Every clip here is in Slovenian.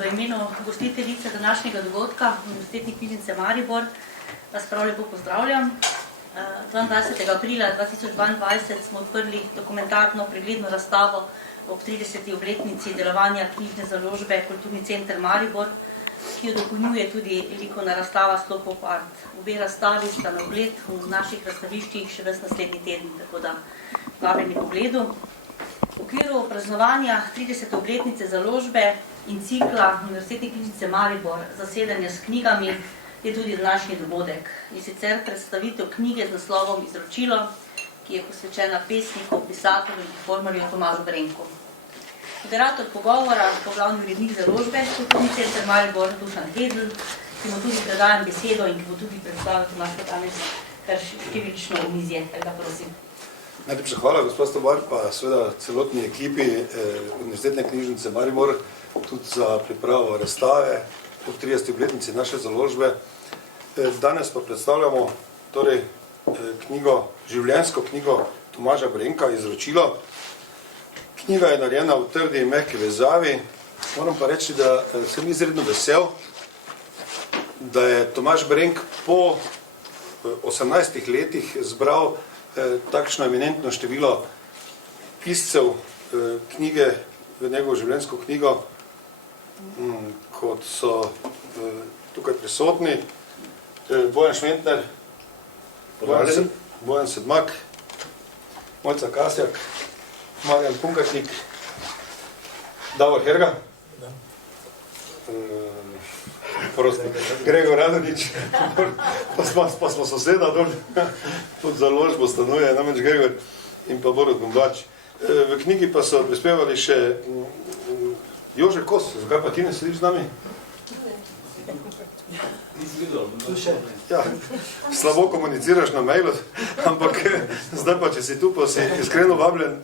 v imenu gostiteljice današnjega dogodka Univerzitetne knjižnice Maribor vas prav lepo pozdravljam. 22. aprila 2022 smo odprli dokumentarno pregledno razstavo ob 30. obletnici delovanja knjižne založbe Kulturni center Maribor, ki jo dopolnjuje tudi likovna razstava Slope of Art. Obe razstavi sta na ogled v naših razstaviščih še ves naslednji teden, tako da vabljeni pogledu. V okviru praznovanja 30. obletnice založbe in cikla Univerzitetne knjižnice Maribor zasedanja s knjigami je tudi današnji dogodek. In sicer predstavitev knjige z naslovom Izročilo, ki je posvečena pesniku, pisatelju in performerju Tomažu Brenku. Moderator pogovora, glavni urednik založbe Kulturni center Maribor Dušan Hedl, ki mu tudi predajam besedo in ki bo tudi predstavil naše danes kar številčno omizje. Tako prosim. Najlepša hvala, gospod Stobar, pa seveda celotni ekipi Univerzitetne knjižnice Maribor tudi za pripravo razstave ob 30. obletnici naše založbe. Danes pa predstavljamo torej življenjsko knjigo Tomaža Brenka Izročilo. Knjiga je narejena v trdi in mehki vezavi. Moram pa reči, da sem izredno vesel, da je Tomaž Brenk po 18 letih zbral takšno eminentno število piscev knjige v njegovo življenjsko knjigo, kot so tukaj prisotni Bojan Šventner, Bojan Sedmak, Mojca Kasjak, Marjan Punkašnik, Davor Herga, Gregor Radonič, pa smo soseda dol, tudi založbo stanuje, namreč Gregor in pa Borut Gombač. V knjigi pa so prispevali še Jože Kos, zakaj pa ti ne sediš z nami? Ja, slabo komuniciraš na mailu, ampak zdaj pa, če si tu, pa si iskreno vabljen.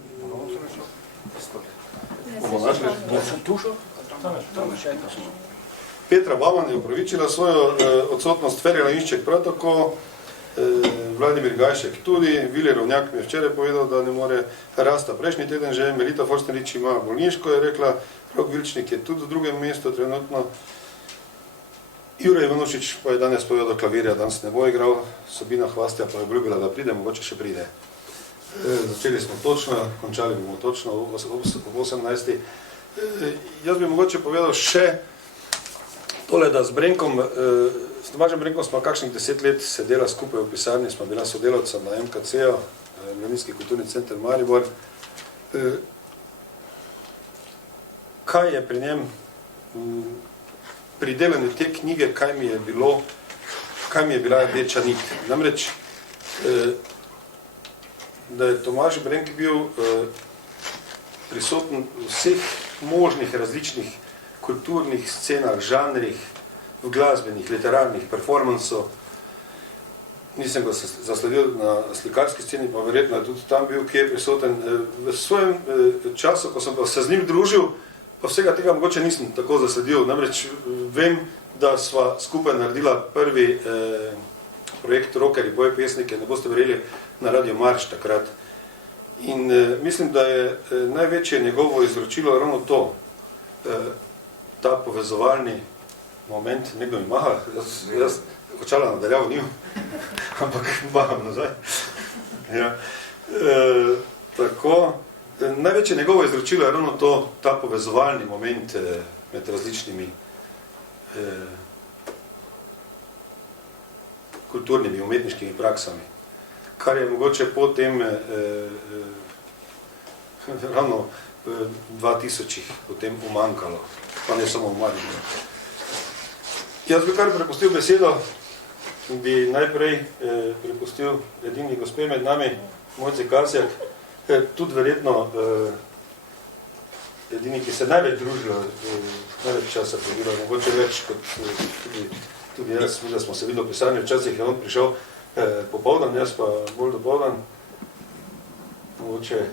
Petra Baman je upravičila svojo odsotnost, Ferja Lanišček prav tako, Vladimir Gajšek tudi, Vili Rovnjak mi je včeraj povedal, da ne more, Rasta prejšnji teden že, Melita Forstnerič ima bolniško, je rekla, Rok Vilčnik je tudi v drugem mestu trenutno, Jure Ivanušič pa je danes povedal, da klavirja danes ne bo igral, Sabina Hvastja pa je obljubila, da pride, mogoče še pride. Začeli smo točno, končali bomo točno v 18. Jaz bi mogoče povedal še tole, da s Tomažem Brenkom smo kakšnih 10 let sedela skupaj v pisarni, smo bila sodelavca na MKC-u, Mladinski kulturni center Maribor. Kaj je pri njem, pri delanju te knjige, kaj mi je bila rdeča nit? Namreč, da je Tomaž Brenk bil prisoten v vseh možnih različnih kulturnih scenah, žanrih, v glasbenih, literarnih, performansov. Nisem ga zasledil na slikarski sceni, pa verjetno je tudi tam bil, ki je prisoten. V svojem času, ko sem pa se z njim družil, pa vsega tega mogoče nisem tako zasledil. Namreč vem, da sva skupaj naredila prvi projekt Rokerji boje pesnike, ne boste verjeli, na Radio Marš takrat. In mislim, da je največje njegovo izročilo ravno to, ta povezovalni moment, nekdo mi maha, jaz očala nadaljavo njim, ampak maham nazaj. Ja. Tako, največje njegovo izročilo je ravno to, ta povezovalni moment med različnimi kulturnimi, umetniškimi praksami, kar je mogoče potem ravno 2000-ih potem umanjkalo, pa ne samo v Mariboru. Jaz bi kar prepustil besedo, bi najprej prepustil edini gospe med nami, Mojci Kasjak, tudi verjetno edini, ki se največ družila, največ časa prebila, mogoče več kot tudi jaz, da smo se videli v pisarni, včasih je on prišel popoldan, jaz pa bolj dopoldan, mogoče.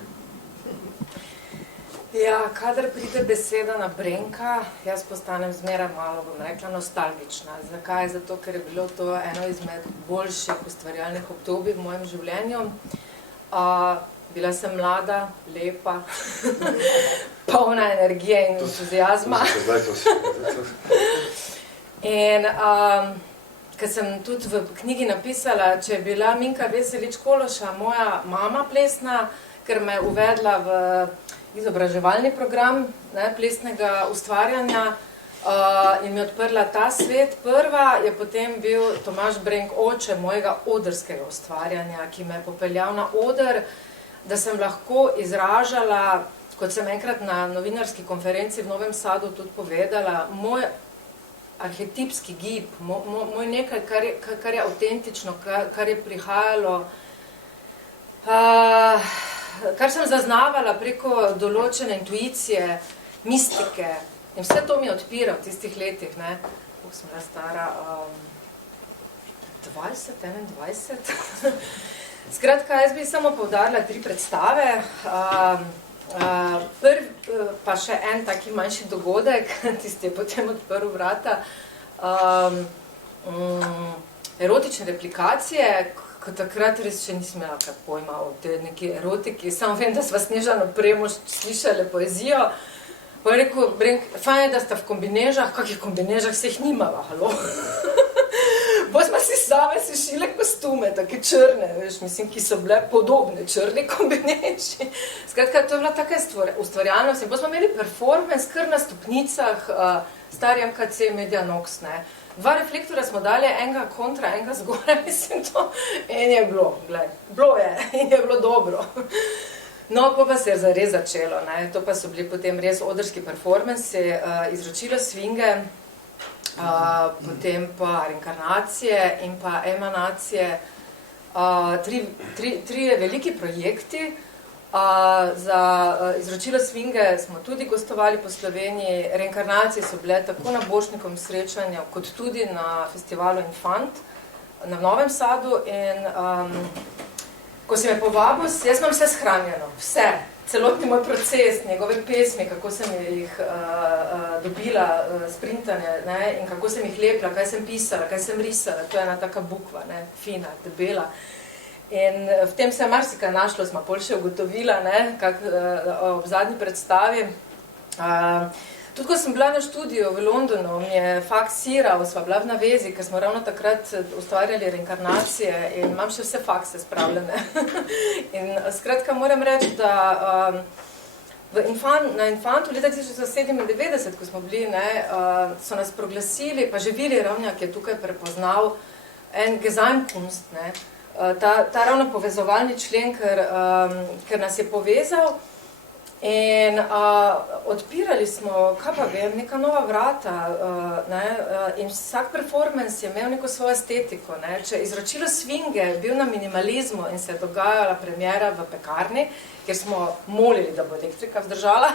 Ja, kadar pride beseda na Brenka, jaz postanem zmeraj malo, bom rekla, nostalgična. Zakaj? Zato, ker je bilo to eno izmed boljših ustvarjalnih obdobij v mojem življenju. Bila sem mlada, lepa, polna energije in entuzijazma. In ker sem tudi v knjigi napisala, če je bila Minka Veselič Kološa moja mama plesna, ker me je uvedla v izobraževalni program plesnega ustvarjanja in mi je odprla ta svet. Prva je potem bil Tomaž Brenk, oče mojega odrskega ustvarjanja, ki me je popeljal na oder, da sem lahko izražala, kot sem enkrat na novinarski konferenci v Novem Sadu tudi povedala, moj arhetipski gib, moj nekaj, kar je avtentično, kar je prihajalo, kar sem zaznavala preko določene intuicije, mistike. In vse to mi odpira v tistih letih, koliko sem bila stara, 20, 21. Skratka, jaz bi samo poudarila 3 predstave. Pa še en taki manjši dogodek, tisti je potem odprl vrata, erotične replikacije, ko takrat res še nisem imela kaj pojma o tej neki erotiki, samo vem, da sva Snežano Premož slišali poezijo. Pa je rekel, Brenk, fajn je, da sta v kombinežah, kakih kombinežah se jih nimava, halo? Potem smo si same sešile kostume, take črne, veš, mislim, ki so bile podobne, črni kombineži. Skratka, to je bila taka ustvarjalnost. In potem smo imeli performance, kar na stopnicah, stari MKC Medianox, 2 reflektora smo dali, enega kontra, enega zgoraj, mislim to, in je bilo, bilo je, in je bilo dobro. No, pa se je zares začelo, to pa so bili potem res odrski performansi, izročilo svinge, potem pa reinkarnacije in pa emanacije, 3 veliki projekti. Za izročilo svinge smo tudi gostovali po Sloveniji, reinkarnacije so bile tako na Borštnikovem srečanju, kot tudi na festivalu Infant na Novem Sadu in ko si me povabil, jaz imam vse shranjeno, vse, celotni moj proces, njegove pesmi, kako sem jih dobila, sprintane, in kako sem jih lepila, kaj sem pisala, kaj sem risala, to je ena taka bukva, fina, debela. In v tem se je marsikaj našlo, smo pol še ugotovila, ob zadnji predstavi. Tudi ko sem bila na študiju v Londonu, mi je faksiral, sva bila v navezi, ker smo ravno takrat ustvarjali reinkarnacije in imam še vse fakse spravljene. In skratka moram reči, da na Infantu leta 1997, ko smo bili, so nas proglasili, pa že Vili Ravnjak je tukaj prepoznal en Geheimkunst, ta ravno povezovalni člen, ker nas je povezal. In odpirali smo, kaj pa vem, neka nova vrata, in vsak performance je imel neko svojo estetiko. Če izročilo svinge bil na minimalizmu in se je dogajala premiera v pekarni, kjer smo molili, da bo elektrika vzdržala,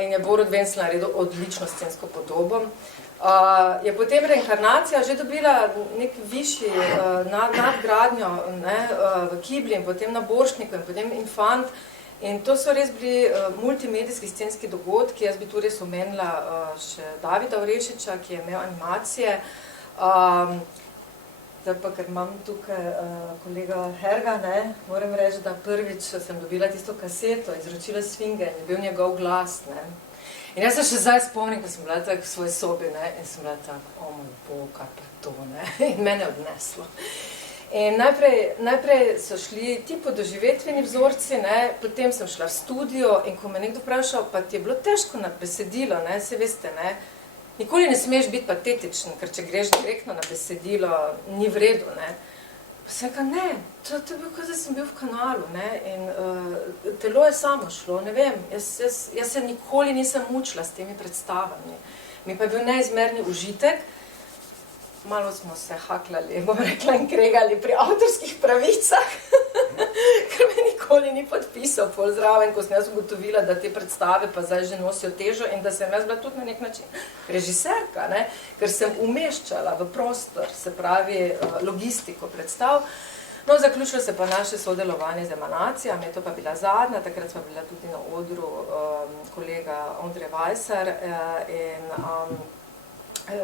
in je Borut Vencel naredil odlično scensko podobo, je potem reinkarnacija že dobila nek višji nadgradnjo v Kibli in potem na Borštniku in potem Infant. In to so res bili multimedijski scenski dogodki, jaz bi tu res omenila še Davida Orešiča, ki je imel animacije. Zdaj pa, ker imam tukaj kolega Herga, moram reči, da prvič sem dobila tisto kaseto, izročila svinge in je bil njegov glas. In jaz se še zdaj spomnim, ko sem bila tako v svoji sobi in sem bila tako, o moj bog, kaj pa to, in mene je odneslo. In najprej so šli ti podoživetveni vzorci, potem sem šla v studio in ko me nekdo vprašal, pa ti je bilo težko na besedilo, se veste, nikoli ne smeš biti patetičen, ker če greš direktno na besedilo, ni v redu, Pa sem rekla, ne, to je bilo, kot da sem bil v kanalu, in telo je samo šlo, ne vem, jaz se nikoli nisem mučila s temi predstavami. Mi pa je bil neizmerni užitek. Malo smo se haklali, bom rekla, in kregali pri avtorskih pravicah, ker me nikoli ni podpisal pol zraven, ko sem jaz ugotovila, da te predstave pa zdaj že nosijo težo in da sem jaz bila tudi na nek način režiserka, ker sem umeščala v prostor, se pravi logistiko predstav. No, zaključilo se pa naše sodelovanje z emanacijami, to pa bila zadnja, takrat smo bila tudi na odru kolega Ondrej Vajsar in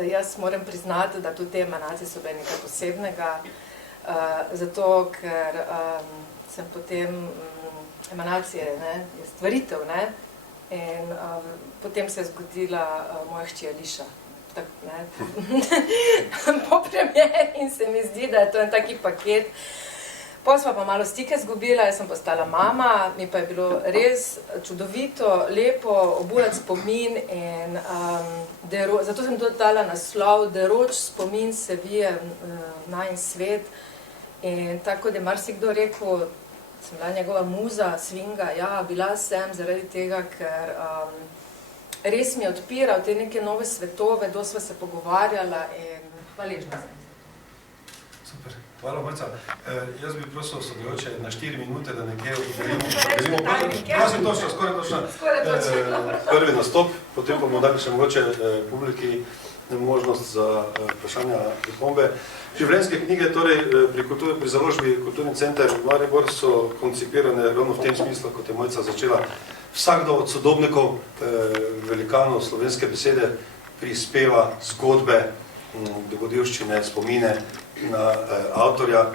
jaz moram priznati, da tudi te emanacije so bile nekaj posebnega, zato ker sem potem emanacije, ne, je stvaritev, ne, in potem se je zgodila moja hči Ališa. Tak, ne, po premieri in se mi zdi, da je to en taki paket. Potem sva pa malo stike zgubila, jaz sem postala mama, mi pa je bilo res čudovito, lepo, obujati spomin in zato sem tudi dala naslov, deroč spomin se vije najin svet. In tako, da je marsikdo rekel, sem bila njegova muza, Swinga, ja, bila sem zaradi tega, ker res mi je odpiral te neke nove svetove, dosti sva se pogovarjala in hvaležna sem. Super, hvala Mojca. Jaz bi prosil sodelujoče na 4 minute, da nekje delimo prosim točno, skoraj točno prvi nastop, potem pa bomo dali še mogoče publiki možnost za vprašanja pripombe. Življenjske knjige, torej pri založbi Kulturni center Maribor so koncipirane ravno v tem smislu, kot je Mojca začela. Vsakdo od sodobnikov, velikanov slovenske besede prispeva zgodbe, dogodivščine, spomine na avtorja.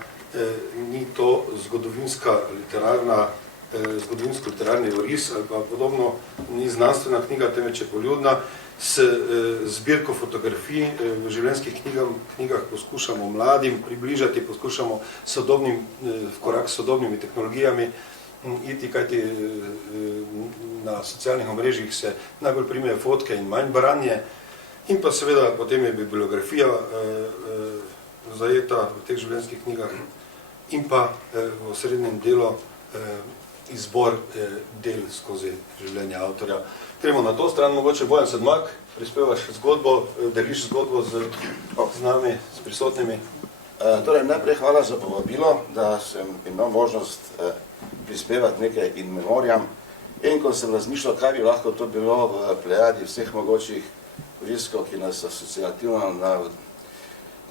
Ni to zgodovinsko-literarni oris ali pa podobno, ni znanstvena knjiga, temveč je poljudna. S zbirko fotografij v življenjskih knjigah poskušamo mladim približati, poskušamo v korak s sodobnimi tehnologijami iti, kajti na socialnih omrežjih se najbolj primejo fotke in manj branje. In pa seveda potem je bibliografija zajeta v teh življenjskih knjigah in pa v osrednjem delu izbor del skozi življenje avtorja. Gremo na to stran, mogoče Bojan Sedmak, prispevaš zgodbo, deliš zgodbo z nami, s prisotnimi. Torej, najprej hvala za povabilo, da sem imel možnost prispevati nekaj in memoriam. In ko sem razmišljal, kaj bi lahko to bilo v plejadi vseh mogočih obiskov, ki nas asociativno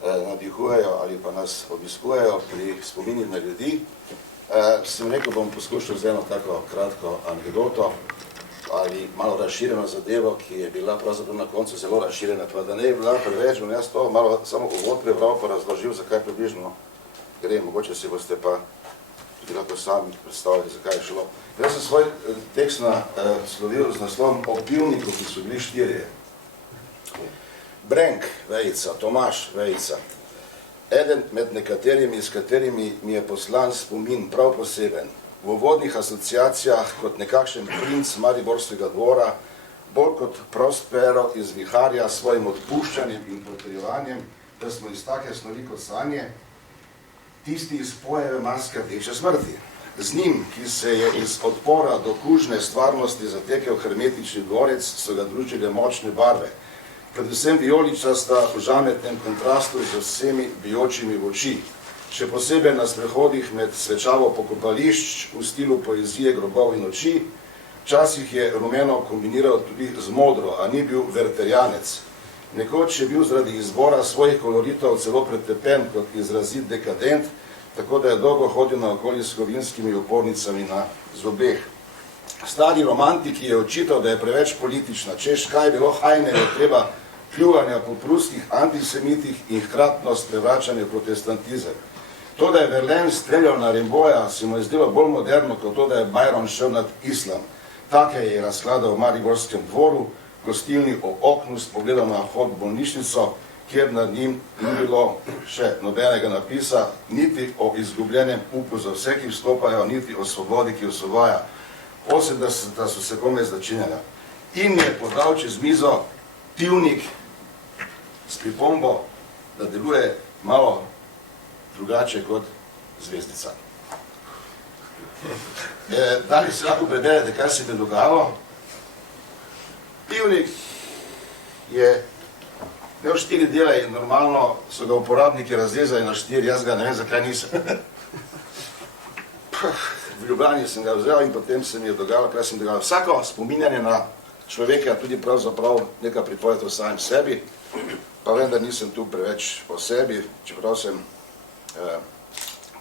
navdihujejo ali pa nas obiskujejo pri spomini na ljudi, sem rekel, bom poskušal z eno tako kratko anekdoto ali malo razširjeno zadevo, ki je bila pravzaprav na koncu zelo razširjena, pa da ne je bila preveč, bom jaz to malo samo uvod prebral pa razložil, zakaj približno gre, mogoče si boste pa tudi lahko sami predstavljali, zakaj je šlo. Jaz sem svoj tekst naslovil z naslovom o pivniku, ki so bili 4. Brenk, vejica, Tomaž, vejica. Eden med nekaterimi, s katerimi mi je poslan spomin prav poseben, v uvodnih asociacijah kot nekakšen princ Mariborskega dvora, bolj kot Prospero iz viharja s svojim odpuščanjem in potrjevanjem, da smo iz take snovi kot sanje, tisti iz pojeve Marske rdeče smrti. Z njim, ki se je iz odpora do kužne stvarnosti zatekel hermetični dvorec, so ga družile močne barve, predvsem vijoličasta v žametnem kontrastu z vsemi bijočimi v oči. Še posebej na sprehodih med svečavo pokopališč v stilu poezije grobov in oči. Včasih je rumeno kombiniral tudi z modro, a ni bil verterijanec. Nekoč je bil zaradi izbora svojih koloritov celo pretepen kot izrazit dekadent, tako da je dolgo hodil naokoli s kovinskimi opornicami na zobeh. Stari romantik je očital, da je preveč politična, češ kaj je bilo hajnega treba pljuvanja po pruskih antisemitih in hkratno sprevračanje protestantizem. To, da je Verlaine streljal na Rimbaudja, se mu je zdelo bolj moderno, kot to, da je Byron šel nad islam. Take je razkladal v Mariborskem dvoru, gostilni o oknu s pogledom na vhod v bolnišnico, kjer nad njim ni bilo še nobenega napisa, niti o izgubljenem upu za vse, ki vstopajo, niti o svobodi, ki osvobaja. 80 so se komaj začinjala. In je podal čez mizo pivnik s pripombo, da deluje malo drugače kot zvezdica. Danes se lahko preberete, kaj se je dogajalo. Pivnik je imel 4 dele in normalno so ga uporabniki razrezali na 4, jaz ga ne vem, zakaj nisem. V Ljubljani sem ga vzel in potem se mi je dogajalo, kaj sem dogajalo. Vsako spominjanje na človeka, tudi pravzaprav neka pripoved o samem sebi, pa vendar nisem tu preveč o sebi, čeprav sem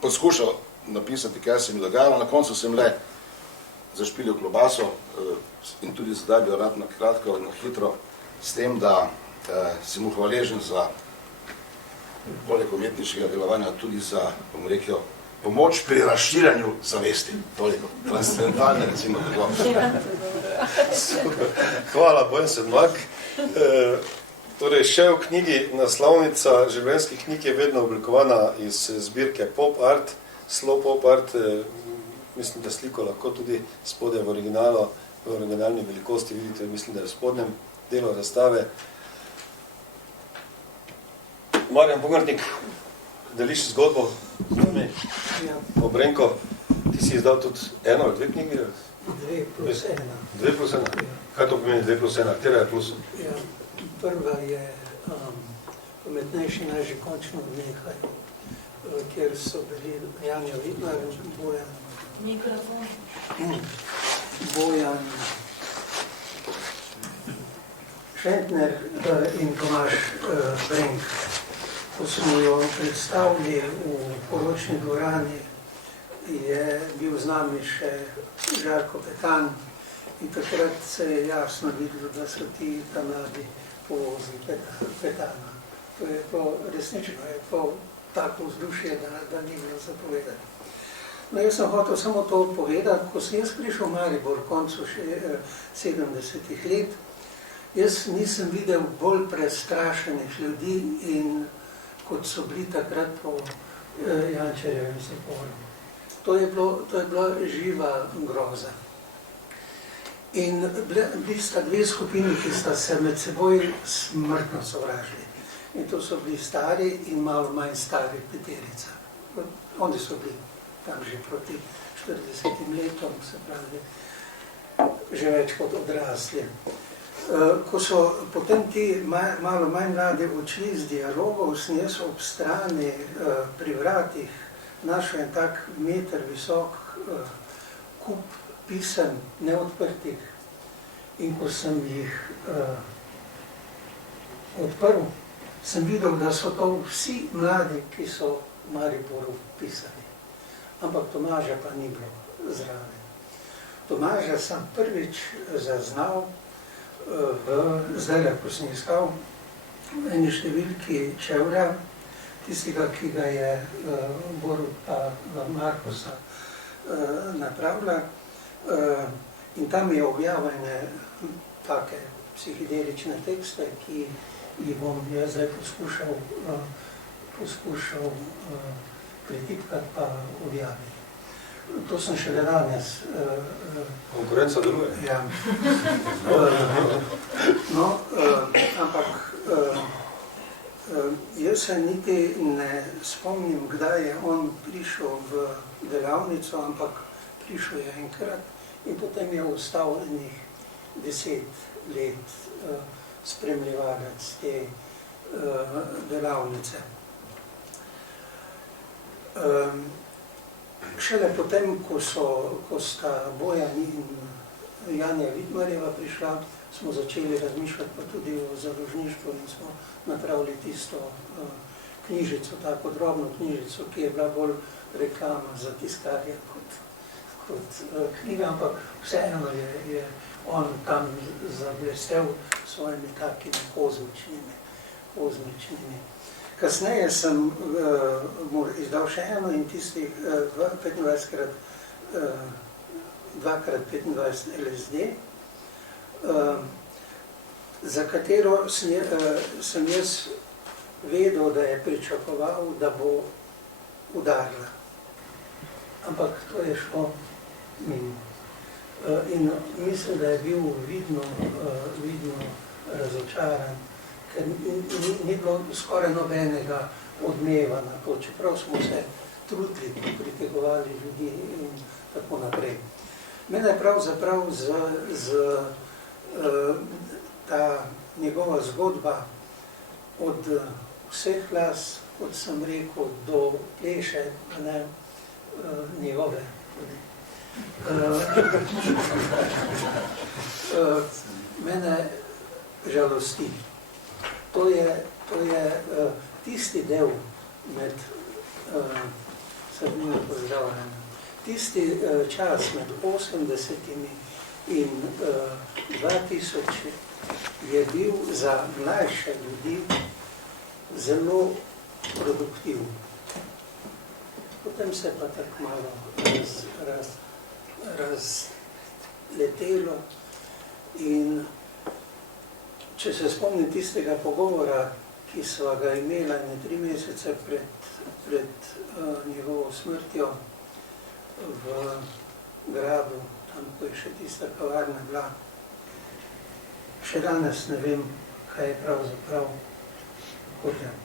poskušal napisati, kaj se mi dogajalo. Na koncu sem le zašpilil klobaso in tudi zdaj bi rad na kratko in hitro s tem, da sem mu hvaležen za poleg umetniškega delovanja tudi za, bom rekel, pomoč pri razširjanju zavesti. Toliko, transcendentalne recimo tako. Hvala, Bojan Sedmak. Torej, še v knjigi naslovnica življenjskih knjig je vedno oblikovana iz zbirke Pop Art, Slow Pop Art, mislim, da sliko lahko tudi spodaj v originalni velikosti vidite, mislim, da je v spodnjem delu razstave. Marjan Pungartnik, deliš zgodbo z nami? Obrenko, ti si izdal tudi eno ali dve knjigi? 2+1. 2+1? Kaj to pomeni 2+1? Katera je plus? Ja, prva je Pametnejši naj že končno odnehajo, kjer so bili Janja Vidmar, Bojan Šentner in Tomaž Brenk. Ko smo jo predstavili v poročni dvorani, je bil z nami še Žarko Petan in takrat se je jasno videlo, da so ti ta mladi povozi Petana. To je to, resnično je to tako vzdušje, da ni bilo zapovedati. No, jaz sem hotel samo to povedati, ko sem jaz prišel v Maribor v koncu 70-ih let, jaz nisem videl bolj prestrašenih ljudi in kot so bili takrat po Jančarjevem seporu. To je bila živa groza. In bili sta dve skupini, ki sta se med seboj smrtno sovražili. In to so bili stari in malo manj stari peterica. Oni so bili tam že proti 40 letom, se pravi, že več kot odrasli. Ko so potem ti malo manj mladi odšli z dialogov, sem jaz ob strani pri vratih našel en tak meter visok kup pisem neodprtih. In ko sem jih odprl, sem videl, da so to vsi mladi, ki so v Mariboru pisali. Ampak Tomaža pa ni bilo zraven. Tomaža sem prvič zaznal zdaj, ko sem iskal v eni številki Čevlja, tistega, ki ga je Boruta Markosa napravila. In tam je objavljene take psihidelične tekste, ki jih bom jaz zdaj poskušal pretipkati pa objaviti. To sem šele danes. Konkurenca deluje. Ja. No, ampak jaz se niti ne spomnim, kdaj je on prišel v delavnico, ampak prišel je enkrat in potem je ostal enih 10 let spremljevalec te delavnice. Šele potem, ko sta Bojan in Janja Vidmarjeva prišla, smo začeli razmišljati pa tudi o založništvu in smo napravili tisto knjižico, tako drobno knjižico, ki je bila bolj reklama za tiskarja kot knjiga, ampak vseeno je on tam zablestel svojimi takimi kozmičnimi. Kasneje sem mu izdal še eno in tistih 2x25 LSD, za katero sem jaz vedel, da je pričakoval, da bo udarila. Ampak to je šlo mimo. In mislim, da je bil vidno razočaran, ker ni bilo skoraj nobenega odmeva na to, čeprav smo se trudili, pritegovali ljudi in tako naprej. Mene je pravzaprav ta njegova zgodba od vseh las, kot sem rekel, do pleše, njegove. Mene žalosti. To je tisti del med srednjimi pozdravljanjem. Tisti čas med 80-imi in 2000 je bil za mlajše ljudi zelo produktiven. potem se pa tako malo razletelo. In če se spomnim tistega pogovora, ki sva ga imela 3 mesece pred njegovo smrtjo v gradu, tam, ko je še tista kavarna bila, še danes ne vem, kaj je pravzaprav hodil.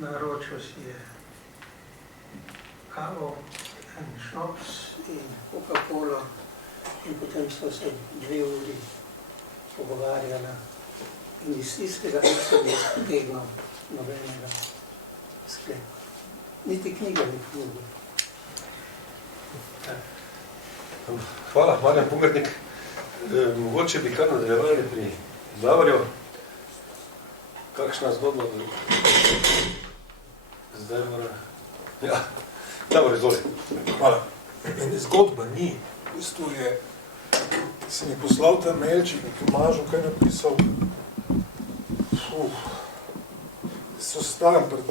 Naročil si je kavo, en šnops in Coca-Cola in potem so se 2 uri pogovarjala in iz tistega nisem potegnil nobenega sklepa. Niti knjiga ni knjiga. Hvala, Marjan Pungartnik. Mogoče bi kar nadaljevali pri Davorju. Kakšna zgodba? Zdaj mora... Ja, Davor, izvoli. Hvala. Zgodba ni. V bistvu si mi poslal ta mailček na Tomažu, kaj je napisal. Se ostavim pred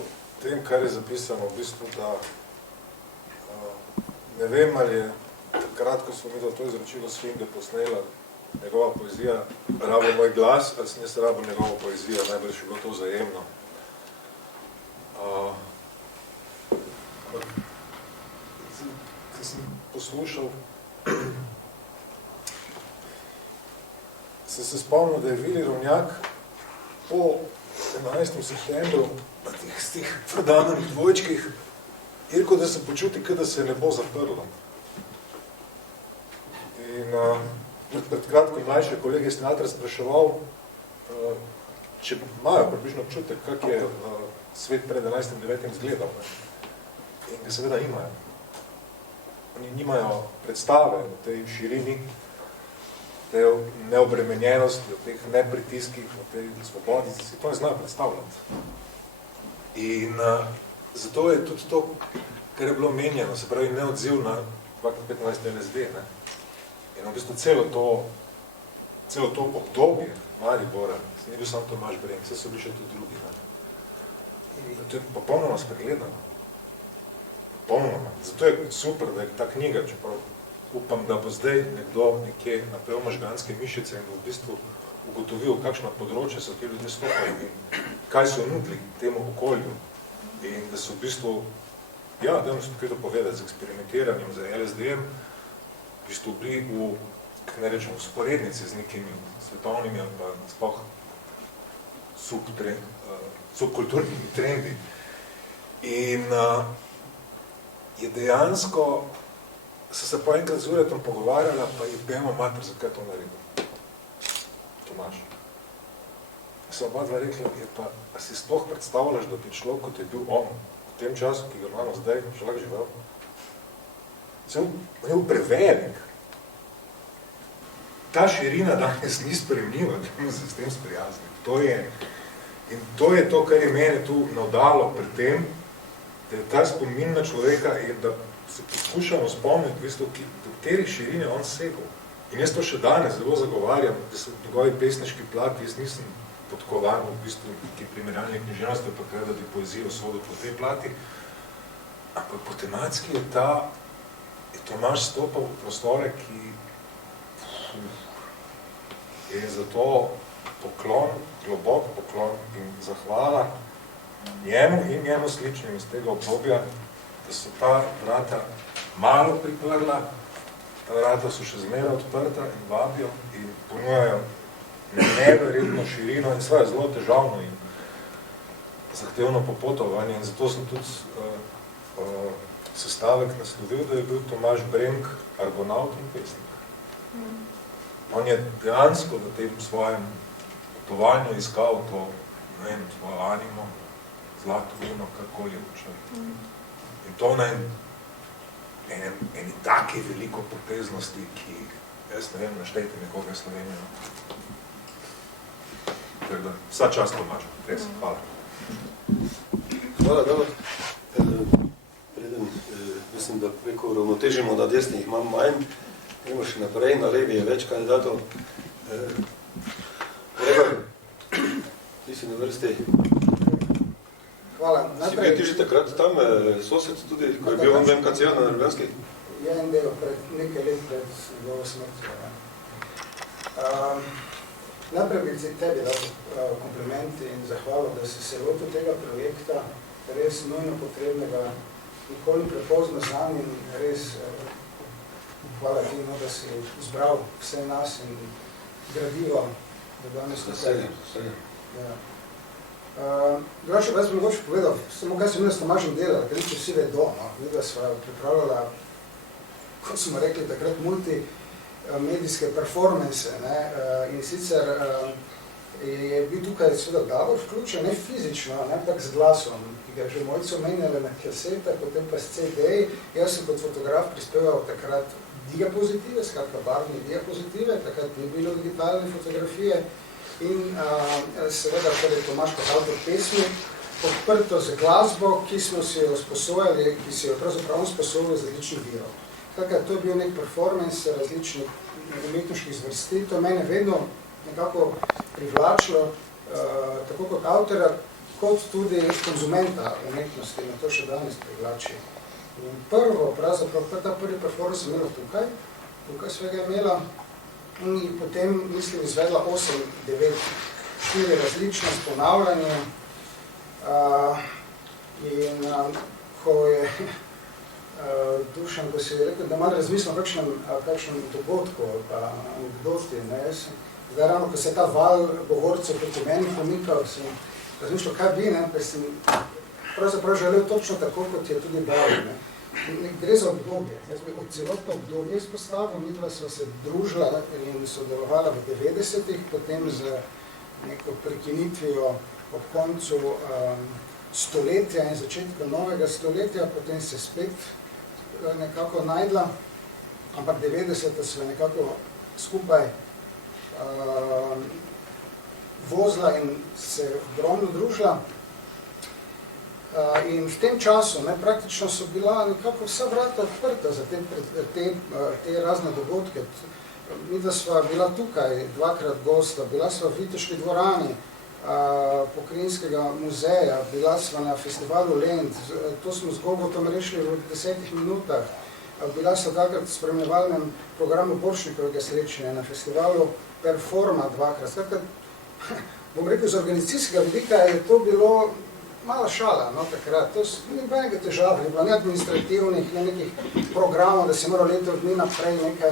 tem, kar je zapisano, v bistvu, da ne vem, ali je takrat, ko smo mi to izročilo Sfinge posnela, njegova poezija rabo moj glas, ali sem jaz rabo njegovo poezijo, najbolj še bilo to vzajemno. Ko sem poslušal, sem se spomnil, da je Vili Rovnjak po 11. septembru na tih prodanih dvojčkih rekel, da se počuti, da se ne bo zaprlo. In pred kratko mlajše kolege Sinatra spraševal, če imajo približno občutek, kak je svet pred 11.9. izgledal. In ga seveda imajo. Oni nimajo predstave o tej širini, te neobremenjenosti, o teh nepritiskih, o tej svobodi, si to ne znajo predstavljati. In zato je tudi to, kar je bilo menjeno, se pravi neodziv na 15. LSD. Ne? In v bistvu celo to obdobje Maribora, se ni bil sam Tomaž Brenk, vse so bili še tudi drugi. Ne? To je popolnoma spregledano. Popolnoma. Zato je super, da je ta knjiga, čeprav upam, da bo zdaj nekdo nekje napel možganske mišice in bo v bistvu ugotovil, kakšna področja so ti ljudje stopali in kaj so nudili temu okolju. In da so v bistvu, ja, dajmo se tukaj to povedati, z eksperimentiranjem, z LSD-em, v bistvu bili v, kako ne rečem, v sporednici z nekimi svetovnimi ali pa sploh subkulturnimi trendi. In je dejansko, so se po enkrat z Uretom pogovarjala, pa je bemo mater, zakaj to naredil. Tomaž. So oba dva rekla, a si sploh predstavljaš, da bi človek, kot je bil on, v tem času, ki ga imamo zdaj, še lahko živel? On je bil prevelik. Ta širina danes ni sprejemljiva, da bi se s tem sprijaznil. In to je to, kar je mene tu navdalo pri tem, da je ta spomin na človeka in da se poskušamo spomniti, v bistvu, do katerih širine on segel. In jaz to še danes zelo zagovarjam, da so njegovi pesniški plati, jaz nisem podkovan v bistvu neki primerjalne književnosti, pa kaj, da bi poezijo sodil po tej plati, ampak po tematski je Tomaž stopal v prostore, ki je zato poklon, globok poklon in zahvala njemu in njemu sličnim iz tega obdobja, da so ta vrata malo priprla, ta vrata so še zmeraj odprta in vabijo in ponujajo neverjetno širino in svoje zelo težavno in zahtevno popotovanje. In zato sem tudi sestavek naslovil, da je bil Tomaž Brenk argonaut in pesnik. On je dejansko v tem svojem potovanju iskal to, ne vem, svojo animo, zlato vino, karkoli je učel. In to na eni taki veliko poteznosti, ki, jaz ne vem, naštejte nekoga Slovenijo. Tako, vsa čast Tomažu, res, hvala. Hvala, dobro. Preden, mislim, da preko ravnotežimo na desnih, imam manj, gremo še naprej, na levi je več kandidatov. Gregor, ti si na vrsti. Hvala. Si bil ti že takrat tam, sosed tudi, ko je bil on v MKC-u na Ljubljanski? Je en del nekaj let pred njegovo smrtjo. Najprej bi tebi dal komplimenti in zahvalo, da si se lotil tega projekta, res nujno potrebnega, nikoli prepozno znam in res hvala ti, da si izbral vse nas in gradivo, da danes tukaj. Drugače, jaz bi mogoče povedal, samo kaj sem s Tomažem delal, ker nič vsi vedo, da sva pripravljala, kot smo rekli takrat, multimedijske performance, in sicer je bil tukaj seveda Davor vključen, ne fizično, ampak z glasom, ki ga je že mojci omenjali na kasete, potem pa s CD-ji. Jaz sem kot fotograf prispeval takrat diapozitive, skratka barvne diapozitive, takrat ni bilo digitalne fotografije in seveda torej Tomaž kot avtor pesmi, podprto z glasbo, ki smo si jo sposojali, ki si jo pravzaprav sposojali z različnih virov. Skratka, to je bil nek performance različnih umetniških zvrsti, to mene vedno nekako privlačilo, tako kot avtora, kot tudi konzumenta umetnosti, na to še danes privlači. In prvo, pravzaprav, ta prvi performance sem imela tukaj svega imela, in potem, mislim, izvedla 8-9, 4 različne s ponavljanjem, in ko je Dušan, ko si je rekel, da malo razmislil kakšnem dogodku, pa anekdoti, zdaj ravno, ko se je ta val govorcev proti meni pomikal, sem razmišljal, kaj bi, ker sem pravzaprav želel točno tako, kot je tudi bavil. Gre za obdobje. Jaz bi od celotno obdobje izpostavil, midva sva se družila in sodelovala v 90-ih, potem z neko prekinitvijo ob koncu stoletja in začetka novega stoletja, potem se spet nekako najdla, ampak 90-ta sva nekako skupaj vozila in se ogromno družila. In v tem času praktično so bila nekako vsa vrata odprta za te razne dogodke. Mi da sva bila tukaj dvakrat gosta, bila sva v Viteški dvorani Pokrajinskega muzeja, bila sva na festivalu Lent, to smo z Gogotom rešili v 10 minutah, bila sva takrat v spremljevalnem programu Borštnikovega srečanja na festivalu Performa dvakrat. Skratka, bom rekel, z organizacijskega vidika je to bilo mala šala, takrat. To ni benega težava, ni bilo ne administrativnih, ne nekih programov, da se mora leto dni naprej nekaj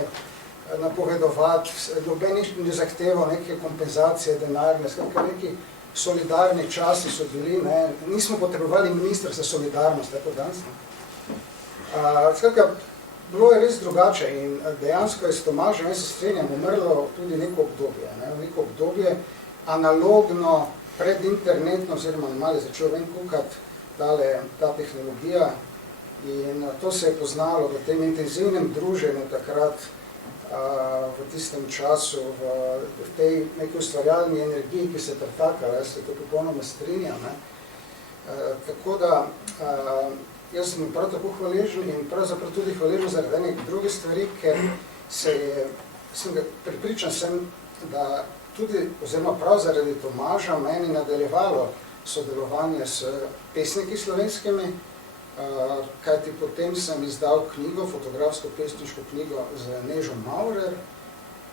napovedovati, nobenih ne zahteval neke kompenzacije denarne, skratka neki solidarni časi so bili, nismo potrebovali ministra za solidarnost, tako danes. Skratka, bilo je res drugače in dejansko je s Tomažem, jaz se strenjam, umrlo tudi neko obdobje, analogno, predinternetno, oziroma malo je začel ven kukati ta tehnologija in to se je poznalo v tem intenzivnem druženju takrat, v tistem času, v tej neki ustvarjalni energiji, ki se je pretakala, jaz se to popolnoma strinjam. Tako da, jaz sem prav tako hvaležen in pravzaprav tudi hvaležen zaradi nekaj druge stvari, ker pripričan sem, da tudi, oziroma prav zaradi Tomaža, meni nadaljevalo sodelovanje s pesniki slovenskimi, kajti potem sem izdal knjigo, fotografsko pesniško knjigo z Nežo Maurer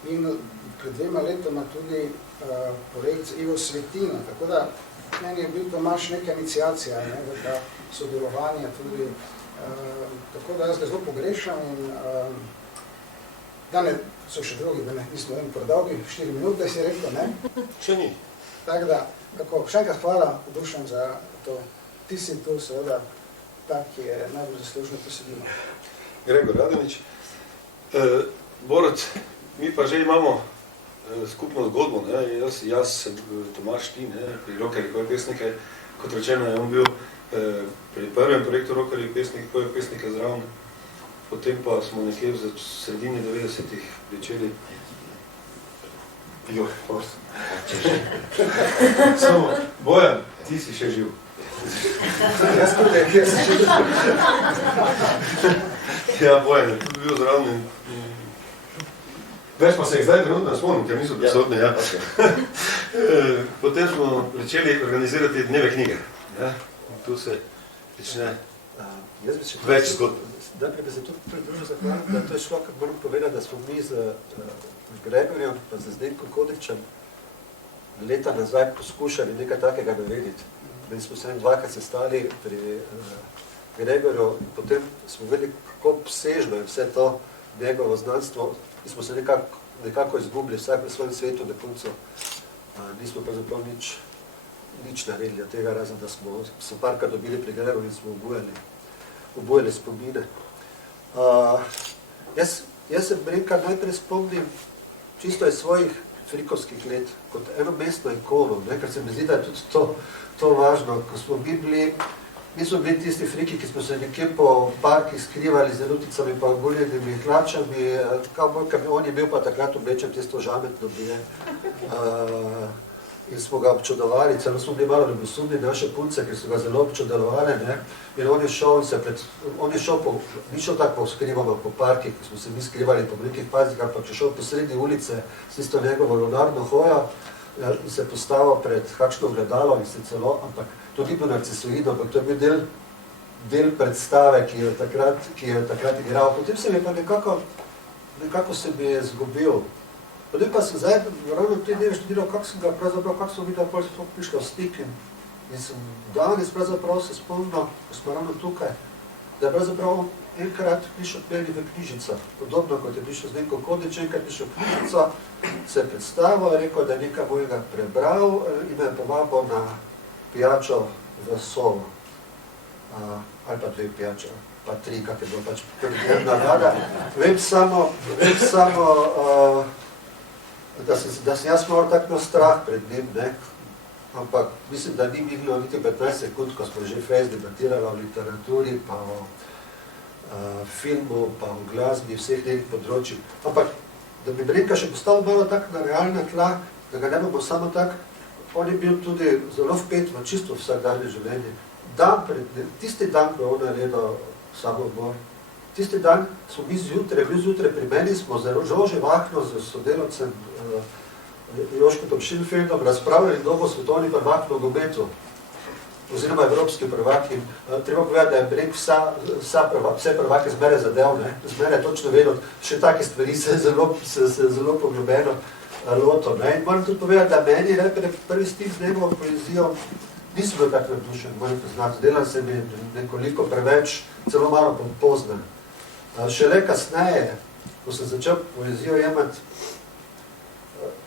in pred 2 letoma tudi projekt z Ivo Svetino. Tako da meni je bil Tomaž neka iniciacija v ta sodelovanje tudi. Tako da jaz ga zelo pogrešam in danes so še drugi, da nismo predolgi, 4 minute si rekel, ne? Še ni. Tako da, še enkrat hvala Dušan za to. Ti si tu seveda tak, ki je najbolj zaslužno posedimo. Gregor Radonič. Borut, mi pa že imamo skupno zgodbo, jaz, Tomaž, ti, pri Rokerjih pesnike, kot rečeno je on bil pri prvem projektu Rokerjih pesnike zraven, potem pa smo nekje v sredini 90-ih pričeli. Prosim. Samo, Bojan, ti si še živ. Jaz tudi, jaz si še živ. Ja, Bojan je tudi bil zraven. Več pa se jih zdaj trenutno spomnim, ker niso prisotni. Potem smo začeli organizirati dneve knjige. In tu se začne Jaz bi še več zgodb. Najprej bi se tudi pridružil zahvaliti, da to je šlo, kar moram povedati, da smo mi z Gregorjem pa z Zdenkom Kodričem leta nazaj poskušali nekaj takega narediti. Mi smo se dvakrat sestali pri Gregorju in potem smo videli, kako obsežno je vse to njegovo znanstvo in smo se nekako izgubili vsak na svojem svetu, na koncu nismo pravzaprav nič naredili od tega, razen da smo se parkrat dobili pri Gregorju in smo obujali spomine. Jaz se Brenka najprej spomnim čisto iz svojih frikovskih let, kot eno mestno ikono, ker se mi zdi, da je tudi to važno, ko smo mi smo bili tisti friki, ki smo se nekje po parkih skrivali z ruticami pa oguljenimi hlačami, on je bil pa takrat oblečen tisto žametno bije. In smo ga občudovali, celo smo bili malo ljubosumni naše punce, ker so ga zelo občudovali, ne? In on je šel ni šel tako skrivano po parkih, ko smo se mi skrivali po nekih pazih, ampak je šel po sredi ulice s tisto njegovo lunarno hojo in se postavil pred kakšno gledalo in se celo, ampak to ni bil narcisoid, ampak to je bil del predstave, ki je takrat igral. Potem se mi pa nekako se mi je zgubil. Potem pa sem zdaj ravno te dneve študiral, kako smo videli, potem smo prišli v stik in sem danes pravzaprav se spomnil, ko smo ravno tukaj, da je pravzaprav enkrat prišel k meni v knjižico, podobno kot je prišel Zdenko Kodrič, enkrat prišel v knjižico, se je predstavil, rekel, da je nekaj mojega prebral in me je povabil na pijačo v Sovo, ali pa 2 pijače, pa 3, kak je bilo pač navada. Vem samo, da sem jaz malo tako strah pred njim, ne? Ampak mislim, da ni minilo niti 15 sekund, ko smo že fejst debatirali o literaturi, pa o filmu, pa o glasbi, vseh nekih področjih. Ampak, da bi Brenka še postavil malo tako na realna tla, da ga ne bomo samo tako, on je bil tudi zelo vpet v čisto vsakdanje življenje. Tisti dan, ko je on naredil samomor, tisti dan smo bil zjutraj pri meni, smo zelo živahno z sodelavcem Joškom Šilfeldom razpravljali novo svetovni prvak v nogometu, oziroma evropski prvak. In treba povedati, da je Brenk vse prvake zmeraj zadev, zmeraj točno vedel, še take stvari se zelo poglobeno loto. In moram tudi povedati, da meni prvi stik z njegovo poezijo nisem bil tako navdušen, moram priznati. Delam se mi nekoliko preveč, celo malo poznan. Šele kasneje, ko sem začel poezijo jemati,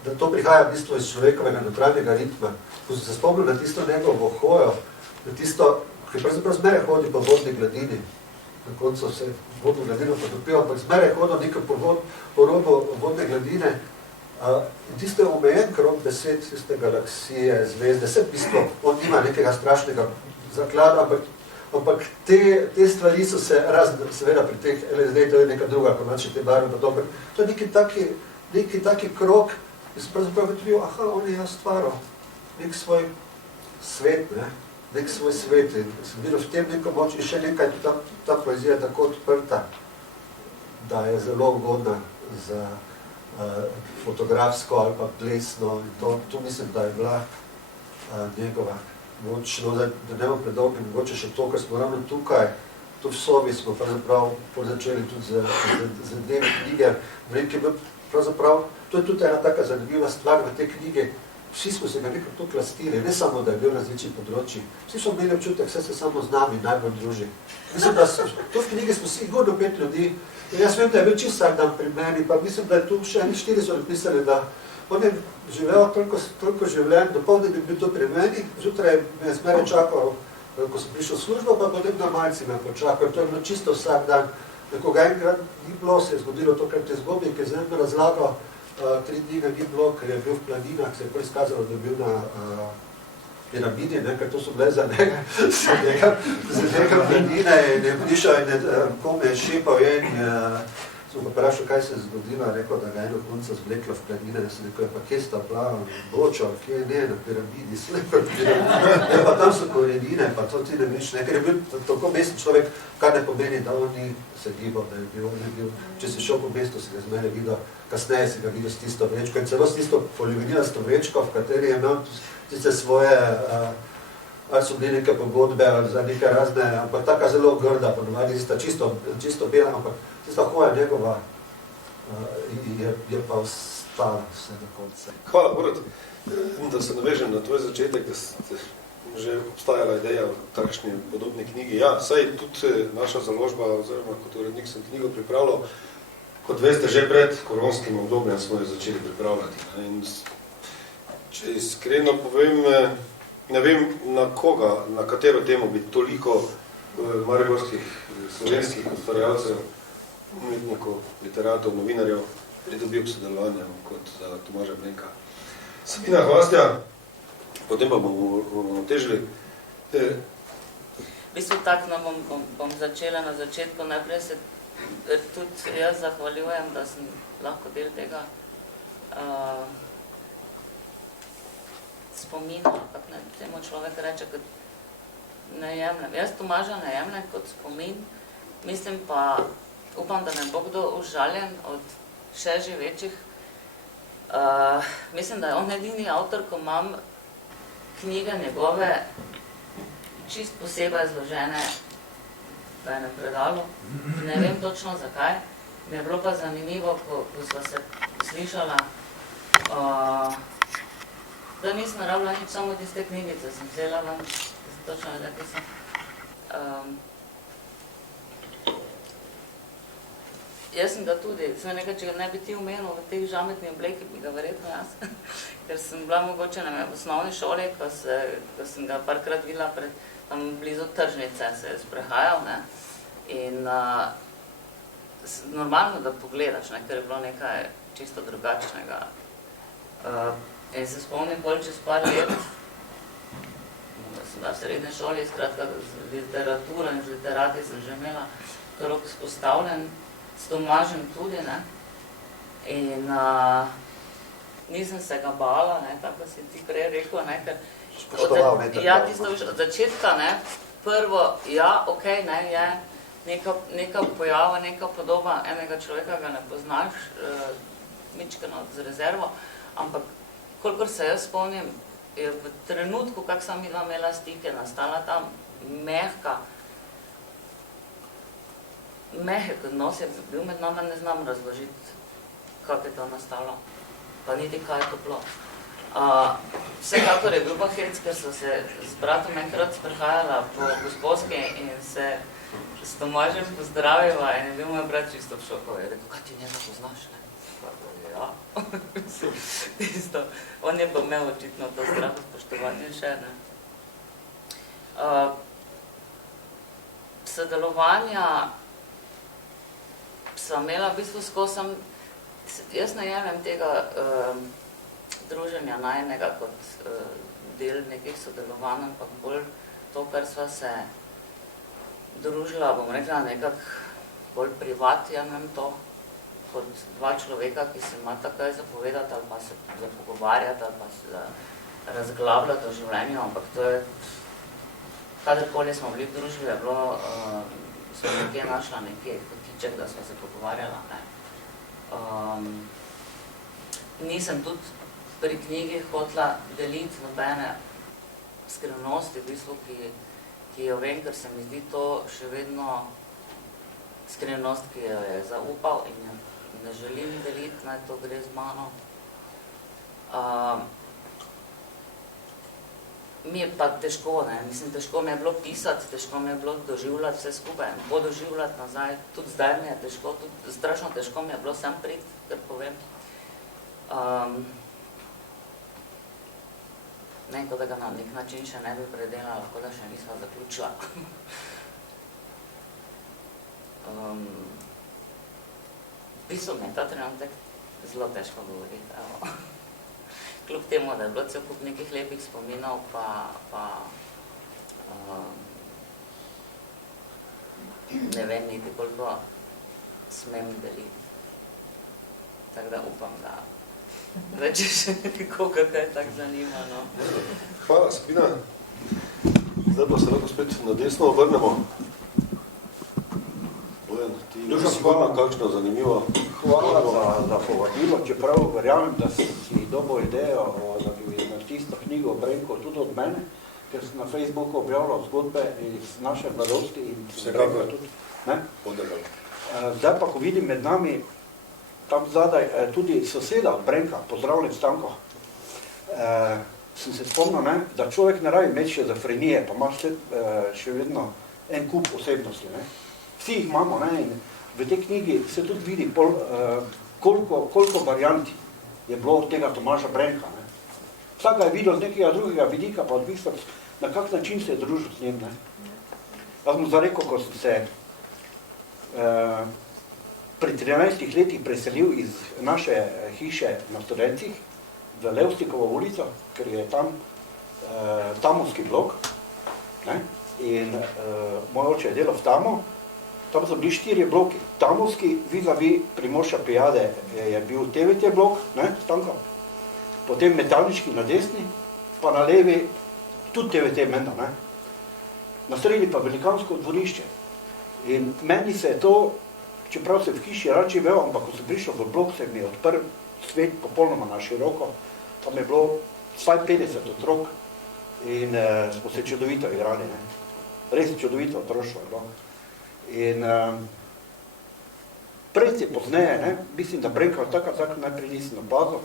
da to prihaja v bistvu iz človekovega notranjega ritma, ko sem se spomnil na tisto njegovo hojo, na tisto, ki pravzaprav zmeraj hodi po vodni gladini, na koncu se vodno gladino potopil, ampak zmeraj hodil nekaj po robu vodne gladine, in tisto je omejen krog besed, tiste galaksije, zvezde, vse v bistvu, on nima nekega strašnega zaklada, ampak te stvari so se razne, seveda pri teh LSD, to je neka druga, ko nači te barve, pa dobro, to je neki taki krog, ki sem pravzaprav videl, on je jaz stvaril nek svoj svet, nek svoj svet, in sem videl v tem neko moč in še nekaj, ta poezija je tako odprta, da je zelo ugodna za fotografsko ali pa plesno, in to mislim, da je bila njegova moč, da ne bom predolgi, mogoče še to, ker smo ravno tukaj, tu v Sovi smo pravzaprav začeli tudi z dnevi knjige, Brenk je bil pravzaprav, to je tudi ena taka zanimiva stvar v te knjige, vsi smo se ga nekako tukaj lastili, ne samo, da je bil različni področji, vsi smo imeli občutek, vse se samo z nami najbolj druži. Mislim, da to v knjige smo sigurno 5 ljudi, in jaz vem, da je bil čisto vsak dan pri meni, pa mislim, da je tu še 4 so napisali, da on je živel toliko življenj, dopoldne bi bil to pri meni, zjutraj me je zmeraj čakal, ko sem prišel v službo, pa potem na malci me počakal, to je bilo čisto vsak dan. Nekoga enkrat ni bilo, se je zgodilo to, kar te zgodbi, ki je zdaj razlagal, 3 dni ga ni bilo, ker je bil v planinah, se je prvi skazalo, da je bil na piramidi, ker to so bile za njega planine in je prišel in kome je šepal in sem pa vprašal, kaj se je zgodilo, rekel, da ga eno punca zvlekla v planine, in sem rekel, pa kje sta plaval, bočo, kje ne, na piramidi, slepa piramidi, pa tam so korenine, pa to ti ne veš, ker je bil tako mestni človek, kar ne pomeni, da on ni se gibal, da je bil, če si šel po mestu, si ga zmeraj videl, kasneje si ga videl s tisto vrečko, in celo s tisto polivinilasto vrečko, v kateri je imel tiste svoje ali so bili neke pogodbe, ali za neke razne, ampak taka zelo grda, ponovadi tista čisto bela, ampak tista hoja njegova je pa ostala vse do konca. Hvala, Borut. Da se navežem na tvoj začetek, da ste že obstajala ideja o takšni podobni knjigi. Ja, saj tudi naša založba, oziroma kot urednik sem knjigo pripravljal, kot veste, že pred koronskim obdobjem smo jo začeli pripravljati. In če iskreno povem, ne vem na koga, na katero temo bi toliko mariborskih, slovenskih ustvarjalcev, umetnikov, literatov, novinarjev pridobil k sodelovanju kot za Tomaža Brenka. Sabina Hvastja, potem pa bomo težili. V bistvu tako bom začela na začetku. Najprej se tudi jaz zahvaljujem, da sem lahko del tega spomina, kako ne temu človek reče, kot ne jemljem. Jaz Tomaža ne jemljem kot spomin, mislim pa, upam, da ne bo kdo užaljen od še živečih. Mislim, da je on edini avtor, ko imam knjige njegove čist posebej zložene v enem predalu. Ne vem točno zakaj. Mi je bilo pa zanimivo, ko sva se slišala, da nisem rabila nič samo tiste knjigice, sem vzela vam, točno vedela, ki sem. Jaz sem ga tudi, sem nekaj, če ga ne bi ti omenil v teh žametnih obleki, bi ga verjetno jaz, ker sem bila mogoče v osnovni šoli, ko sem ga parkrat videla tam blizu tržnice, se je sprehajal, ne, in normalno, da pogledaš, ne, ker je bilo nekaj čisto drugačnega. In se spomnim bolj čez par let, sem bila v srednji šoli, skratka, z literaturo in z literati sem že imela krog spostavljen, s Tomažem tudi, ne, in nisem se ga bala, ne, tako si ti prej rekel, ne, ker od začetka, ne, prvo, ja, okej, ne, je neka pojava, neka podoba enega človeka, ga ne poznaš, mičkeno z rezervo, ampak kolikor se jaz spomnim, je v trenutku, kak sem midva imela stike, nastala ta mehek odnos je bil med nama, ne znam razložiti, kako je to nastalo, pa niti kaj je to bilo. Vsekakor je bil pa hec, ker so se z bratom enkrat sprehajala po Gosposki in se s Tomažem pozdravila in je bil moj brat čisto v šoku. Je rekel, kaj ti njega poznaš, ne? Ja. Tisto. On je pa imel očitno to zdravo spoštovanje še, ne. Sodelovanja sva imela v bistvu skozi, jaz ne jemljem tega druženja najnega kot del nekih sodelovanj, ampak bolj to, kar sva se družila, bom rekla, nekak bolj privat, jemljem to, kot dva človeka, ki se imata kaj zapovedati ali pa se zapogovarjati ali pa se razglabljati o življenju, ampak to je, kadarkoli smo bili v družbi, je bilo, smo nekje našla nekje kotiček, da smo se pogovarjala, ne. Nisem tudi pri knjigi hotela deliti nobene skrivnosti, v bistvu, ki jo vem, ker se mi zdi to še vedno skrivnost, ki jo je zaupal in jo ne želim deliti, naj to gre z mano. Mi je pa težko, ne, mislim, težko mi je bilo pisati, težko mi je bilo doživljati vse skupaj, podoživljati nazaj, tudi zdaj mi je težko, tudi strašno težko mi je bilo sem priti, ker povem. Ne, kot da ga na nek način še ne bi predelala, kot da še nisva zaključila. V bistvu mi je ta trenutek zelo težko govoriti, evo. Kljub temu, da je bilo cel kup nekih lepih spominov, pa ne vem niti koliko smem deliti. Tako da upam, da več še nekoga kaj tak zanima, no. Hvala, Sabina. Zdaj pa se lahko spet na desno obrnemo. Bojan, ti si hvala kakšno zanimivo. Hvala za povabilo, čeprav verjamem, da si dobo idejo, da bi naredil tisto knjigo o Brenku tudi od mene, ker sem na Facebooku objavljal zgodbe iz naše mladosti in Vsekakor. tudi. Ne? Zdaj pa, ko vidim med nami, tam zadaj, tudi soseda od Brenka, pozdravljen Stanko, sem se spomnil, ne, da človek ne rabi imeti šizofrenije, pa imaš še vedno en kup osebnosti. Ne. Vsi jih imamo, ne, in v tej knjigi se tudi vidi, koliko variant je bilo od tega Tomaža Brenka. Ne. Vsak ga je videl z nekega drugega vidika, pa odvisno, na kak način se je družil z njim. Ne. Jaz sem zarekel, ko sem se pri 13 letih preselil iz naše hiše na Studencih v Levstikovo ulico, ker je tam tamovski blok, ne? In moj oče je delal v Tamu, tam so bili 4 bloki. Tamovski, vis-a-vis Primorša Pijade je bil TVT blok, ne, Stanko, potem Metalnički na desni, pa na levi tudi TVT menda, ne. Na sredi pa velikansko dvorišče. In meni se je to, čeprav se v hiši rad živel, ampak ko sem prišel v blok, se mi je odprl svet popolnoma na široko. Tam je bilo vsaj 50 otrok in smo se čudovito igrali. Ne. Res čudovito otroštvo je bilo. In prej se pozneje, ne, mislim, da Brenka tako najprej nisem napadal.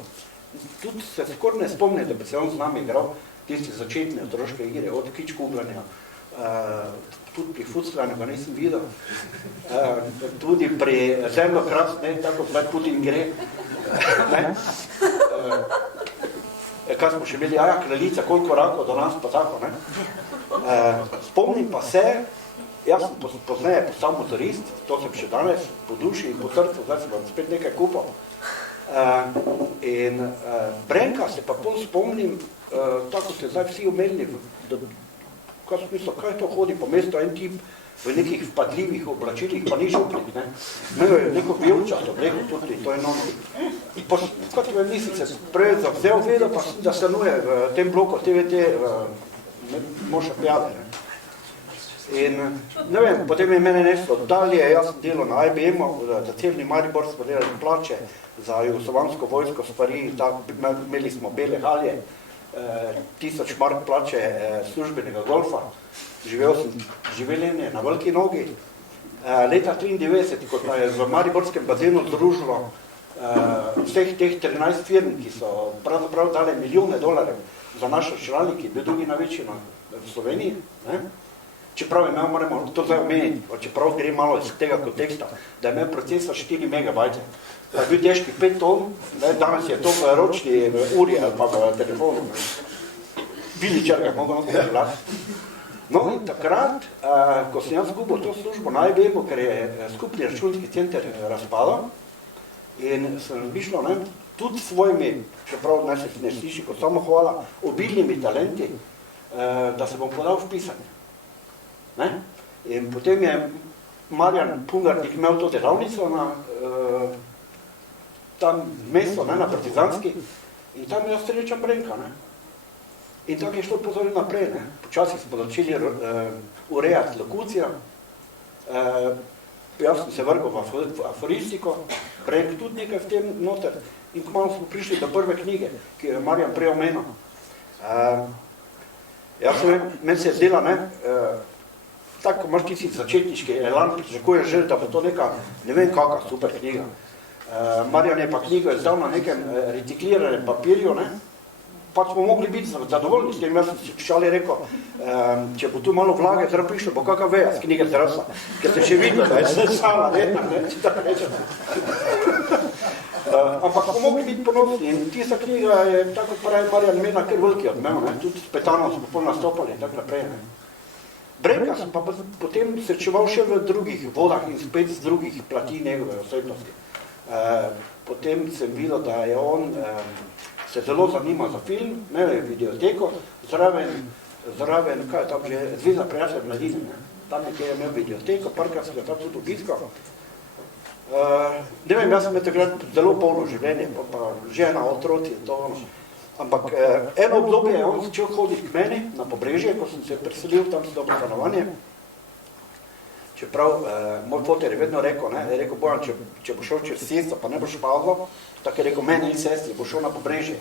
Tudi se skoraj ne spomnim, da bi se on z nami igral tiste začetne otroške igre, od kičkuglanja, tudi pri fuclanju ga nisem videl, tudi pri zemljokras, ne, tako zdaj Putin gre. Ne. Kaj smo še imeli, kraljica, koliko rakov do nas, pa tako, ne. Spomnim pa se, jaz sem pozneje postal motorist, to sem še danes po duši in po srcu, zdaj sem vam spet nekaj kupal. In Brenka se pa pol spomnim, tako ste zdaj vsi omenili, kaj sem mislil, kaj to hodi po mestu, en tip v nekih vpadljivih oblačilih, pa ni župnik, ne. Imel je neko vijolčasto obleko tudi, to je nono. Kot me mislim se prej zavzel, vedel pa, da stanuje v tem bloku TVT Moša Pijade, ne. In ne vem, potem je mene neslo dalje, jaz sem delal na IBM-u, za celni Maribor smo delali plače za jugoslovansko vojsko s Pari, imeli smo bele halje, 1000 mark plače službenega golfa, živel sem življenje na veliki nogi. Leta 93, kot je v Mariborskem bazenu združilo vseh teh 13 firm, ki so pravzaprav dali milijone dolarjev za naš računalnik, ki je bil drugi največji v Sloveniji, ne? Čeprav je imel, moramo to zdaj omeniti, čeprav gre malo iz tega konteksta, da je imel procesor 4 megabajte, da je bil težki 5 ton, danes je to v ročni uri ali pa v telefonu. Biličar ga mogo gledati. No in takrat, ko sem jaz zgubil to službo na IBM-u, ker je skupni računski center razpadal, in sem razmišljal, ne, tudi s svojimi, čeprav ne se ne sliši kot samohvala, obilnimi talenti, da se bom podal v pisanje. Ne? In potem je Marjan Pungarnik imel to delavnico na tam mesto, ne, na Partizanski, in tam je srečam Brenka. Ne? In tako je šlo pozorno naprej. Ne? Počasih smo začeli urejati lokucijo, jaz sem se vrgal v aforistiko, Brenk tudi nekaj v tem noter, in kmalu smo prišli do prve knjige, ki je Marjan prej omenil. Meni se je zdela, ne, tako imaš tisti začetniški elan, pričakuješ že, da bo to neka, ne vem kakva super knjiga. Marjan je pa knjigo izdal na nekem recikliranem papirju, ne? Pa smo mogli biti zadovoljni s tem, jaz sem šali rekel, če bo tu malo vlage, zdaj prišlo, bo kakva veja z knjige zrasla, ker se še vidno, da je vse sama, ne, če tako rečem. Ampak smo mogli biti ponosni in tista knjiga je, tako pravi Marjan, imela kar veliki odmev, ne? Tudi s Petanom smo pol nastopali in tako naprej. Ne? Brenka sem pa potem srečeval še v drugih vodah in spet z drugih plati njegove osebnosti. Potem sem videl, da je on se zelo zanima za film, imel je videoteko, zraven, kaj je tam že, Zveza prijateljev mladine, ne? Tam nekje je imel videoteko, parkrat sem ga tam tudi obiskal. Ne vem, jaz sem takrat zelo polno življenje, pa žena, otroci in to ono. Ampak eno obdobje je on začel hoditi k meni na Pobrežje, ko sem se preselil, tam sem dobro stanovanje. Čeprav moj foter je vedno rekel, ne, je rekel, Bojan, če bo šel čez cesto, pa ne boš padlo, tako je rekel, meni in sestri, bo šel na Pobrežje.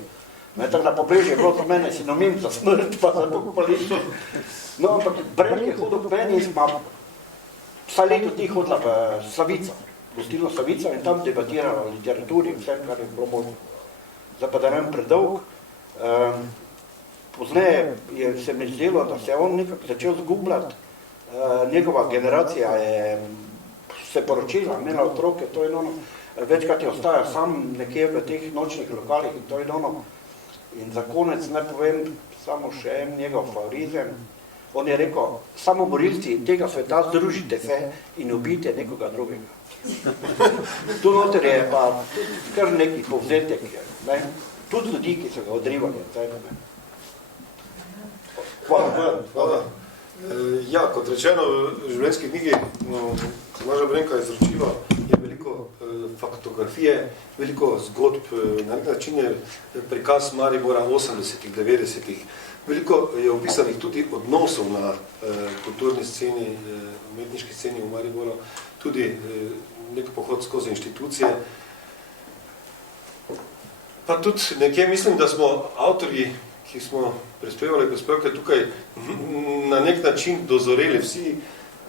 Tako da Pobrežje je bilo za mene sinonim za smrt, pa za pokopališče. No, ampak Brenk je hodil v meni, pa vsaj leto dni hodila v Savica, gostilno Savica in tam debatirala o literaturi in vse, kar je bilo možno. Zdaj pa da ne predolg. Pozneje se mi zdelo, da se je on nekako začel zgubljati. Njegova generacija je se poročila, imela otroke, to je ono, večkrat je ostajal sam nekje v teh nočnih lokalih in to je ono. In za konec naj povem samo še en njegov favorizem. On je rekel, samo morilci tega sveta združite se in ubijte nekoga drugega. Tu noter je pa kar neki povzetek, ne? Tudi ljudi, ki so ga odrivali. Hvala. Ja, kot rečeno, v življenjski knjigi Tomaža Brenka izročilo je veliko faktografije, veliko zgodb, na nek način je prikaz Maribora 80-ih, 90-ih. Veliko je opisanih tudi odnosov na kulturni sceni, umetniški sceni v Mariboru, tudi nek pohod skozi inštitucije. Pa tudi nekje mislim, da smo avtorji, ki smo prispevali prispevke tukaj, na nek način dozoreli vsi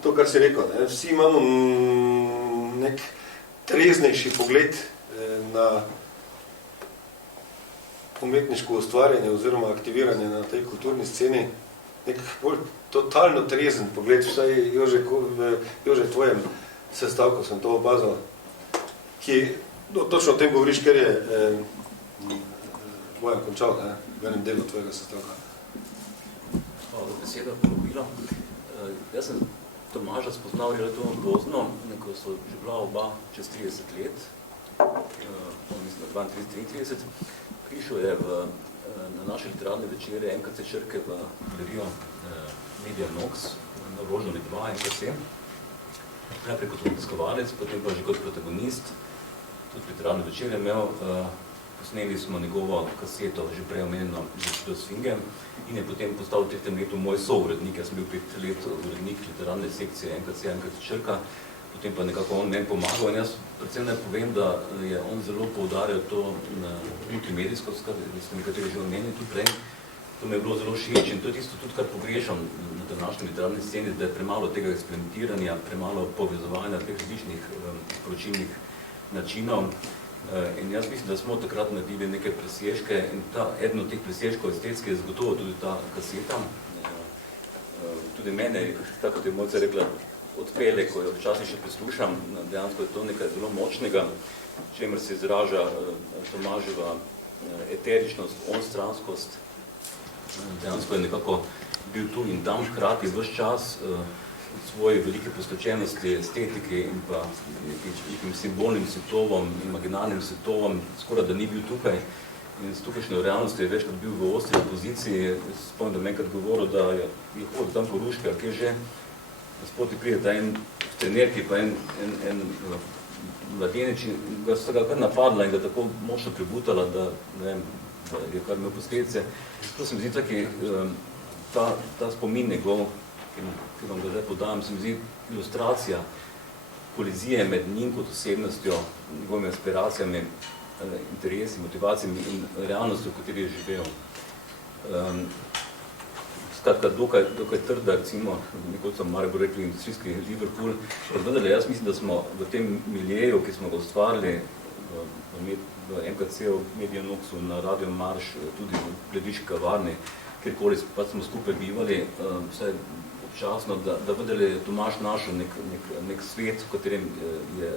to, kar si rekel. Ne? Vsi imamo nek treznejši pogled na umetniško ustvarjanje oziroma aktiviranje na tej kulturni sceni. Nek bolj totalno trezen pogled, vsaj Jože tvojem sestavku sem to opazil, ki točno o tem govoriš, ker je Bojan končal, ne? V enem delu tvojega sestavka. Hvala za besedo, povabilo. Jaz sem Tomaža spoznal relativno pozno, ko so že bila oba čez 30 let, mislim na 32-33. Prišel je na naše literarne večere NKC Črke v galerijo Media Nox, na Rožnovi 2 NKC. Najprej kot obiskovalec, potem pa že kot protagonist. Tudi literarne večere imel. Posneli smo njegovo kaseto, že prej omenjeno Začudo sfinge in je potem postal v tem letu moj sourednik. Jaz sem bil 5 let urednik literarne sekcije NKC Črka, potem pa nekako on meni pomagal in jaz predvsem naj povem, da je on zelo poudarjal to multimedijskost, kar ste nekateri že omenili tudi prej. To mi je bilo zelo všeč in to je tisto tudi, kar pogrešam na današnji literarni sceni, da je premalo tega eksperimentiranja, premalo povezovanja teh različnih sporočilnih načinov. In jaz mislim, da smo takrat naredili neke presežke in eden od teh presežkov estetske je zagotovo tudi ta kaseta. Tudi mene, tako kot je Mojca rekla, odpele, ko jo včasih še poslušam, dejansko je to nekaj zelo močnega, čemer se izraža Tomaževa eteričnost, onstranskost. Dejansko je nekako bil tu in tam hkrati ves čas svoje velike posvečenosti estetike in pa nekim simbolnim svetovom, imaginarnim svetovom, skoraj da ni bil tukaj. In s tukajšnjo realnostjo je večkrat bil v ostri opoziciji. Spomnim, da me enkrat govoril, da je hodil tam po Ruški, ali kje že, spoti pride ta en trenerki, pa en mladenič, in ga sta ga kar napadla in ga tako močno pributala, da je kar imel posledice. To se mi zdi taki, ta spomin njegov, ki vam ga zdaj podajam, se mi zdi ilustracija kolizije med njim kot osebnostjo, njegovimi aspiracijami, interesi, motivacijami in realnostjo, v kateri je živel. Skratka, dokaj trda, recimo, nekoč so Maribor rekli industrijski Liverpool, vendar jaz mislim, da smo v tem miljeju, ki smo ga ustvarili v MKC-u, Media Noxu, na Radio Marš, tudi v Glediški kavarni, kjerkoli pa smo skupaj bivali, vsaj občasno, da vendar je Tomaž našel nek svet, v katerem je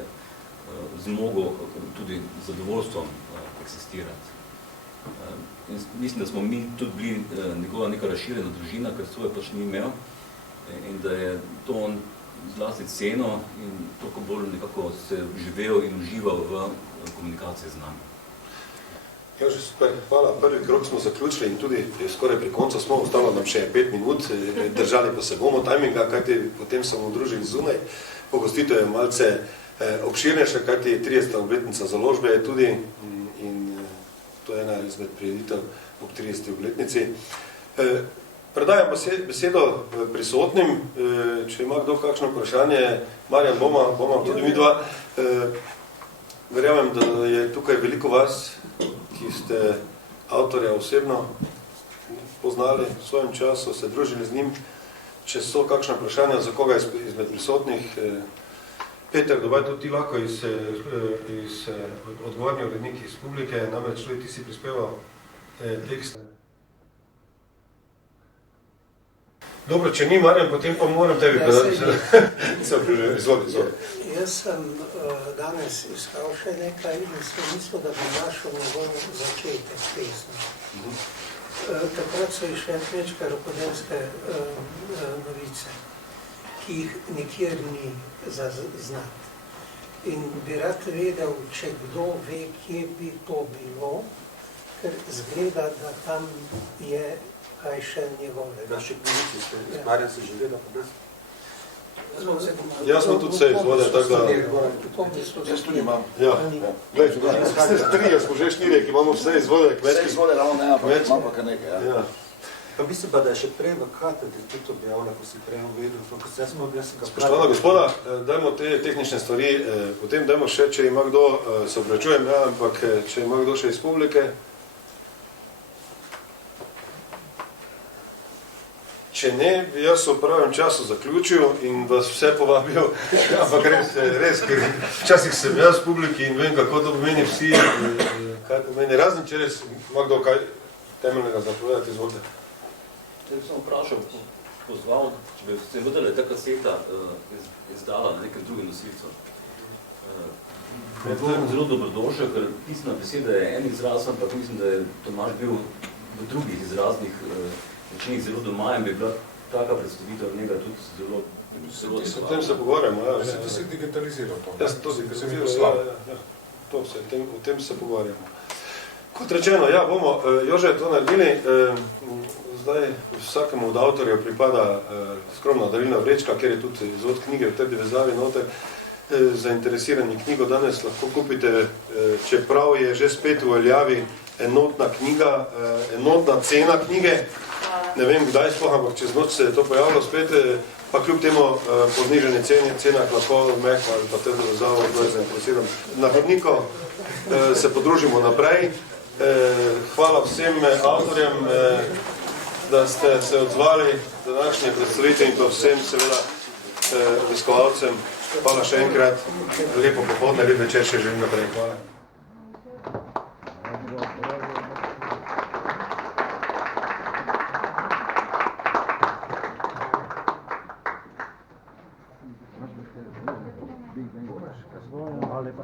zmogel tudi zadovoljstvom eksistirati. In mislim, da smo mi tudi bili njegova neka razširjena družina, ker svoje pač ni imel in da je to on zlasti ceno in toliko bolj nekako se živel in užival v komunikaciji z nami. Ja, že super, hvala. Prvi krok smo zaključili in tudi skoraj pri koncu smo, ostalo nam še 5 minut, držali pa se bomo tajminga, kajti potem smo družili zunaj. Pogostitev je malce obširnejša, kajti 30. obletnica založbe je tudi in to je ena izmed prireditev ob 30. obletnici. Predajam besedo prisotnim, če ima kdo kakšno vprašanje. Marjan, bomo tudi mi dva. Verjamem, da je tukaj veliko vas, ki ste avtorja osebno poznali v svojem času, se družili z njim. Če so kakšna vprašanja za koga izmed prisotnih, Peter, dobaj tudi ti lahko iz odgovorni uredniki iz publike, namreč tudi ti si prispeval tekst. Dobro, če ni, Marjan, potem pa moram tebi predati. Izvoli. Jaz sem danes iskal še nekaj in sem mislil, da bi našel njegov začetek pesmi. Takrat so išle kmečke rokodelske novice, ki jih nikjer ni zaznati. In bi rad vedel, če kdo ve, kje bi to bilo, ker zgleda, da tam je kaj še njegovega. Naši knjižici, Marjan se že gleda po nas. Jaz smo tudi vse izvode, tako da... Jaz tudi imam. Ja, gled, trije smo že štiri, ki imamo vse izvode. Vse izvode, ravno ne, ampak imamo pa kar nekaj. Ja. Pa mislim pa, da je še prej v katedri tudi objavila, ko si prej uvedel. Spoštovana gospoda, dajmo te tehnične stvari, potem dajmo še, če ima kdo, se obračujem, ja, ampak če ima kdo še iz publike. Če ne, bi jaz v pravem času zaključil in vas vse povabil, ampak res, ker včasih sem jaz v publiki in vem, kako to pomeni vsi, kaj pomeni. Razen, če res ima kdo kaj temeljnega zapovedati, izvolite. Če bi sem vprašal, pozval, če bi se vedela, ta kaseta izdala na nekem drugem nosilcu. Je to zelo dobrodošel, ker pisna beseda je en izraz, ampak mislim, da je Tomaž bil v drugih izraznih načinjih zelo doma in bi bila taka predstavitev njega tudi zelo O tem se pogovarjamo, ja. Ti si digitaliziral to. Jaz to digitaliziral, ja. O tem se pogovarjamo. Kot rečeno, ja, bomo, Jože, to naredili. Zdaj vsakemu od avtorjev pripada skromna darilna vrečka, ker je tudi izvod knjige v tej vezavi noter. Zainteresirani knjigo danes lahko kupite, čeprav je že spet v veljavi enotna knjiga, enotna cena knjige. Ne vem, kdaj sploh, ampak čez noč se je to pojavilo spet, pa kljub temu po zniženi cenah lahko mehko ali pa te vezavo, kdo je zainteresiran. Na hodniku se podružimo naprej. Hvala vsem avtorjem, da ste se odzvali današnje predstavitve in pa vsem seveda obiskovalcem. Hvala še enkrat, lepo popoldne, lep večer še želim naprej. Hvala. Hvala lepa.